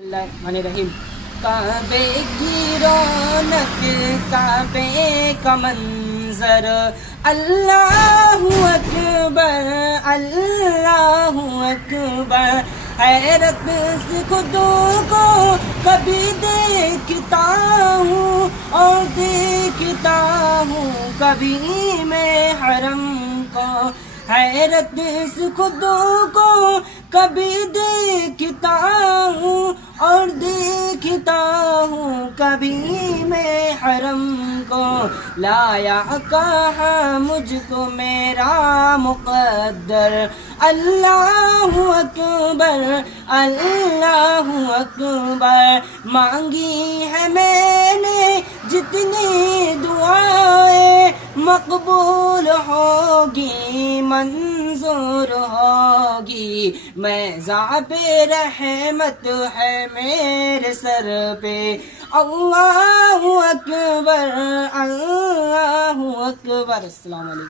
रहीम। काबे की रौनक, काबे का मंजर, अल्लाहु अकबर, अल्लाहु अकबर। हैरत से खुद को कभी देखता हूँ और देखता हूँ कभी मैं हरम को। हैरत से खुद को कभी देखता हूँ और देखता हूँ कभी मैं हरम को। लाया कहाँ मुझको मेरा मुक़द्दर, अल्लाहु अकबर, अल्लाहु अकबर। मांगी है मैंने जितनी दुआएं, मकबूल होगी मंजूर होगी। मैज़ा पे रहमत है मेरे सर पे, अल्लाहु अकबर, अल्लाहु अकबर। अस्सलाम वालेकुम।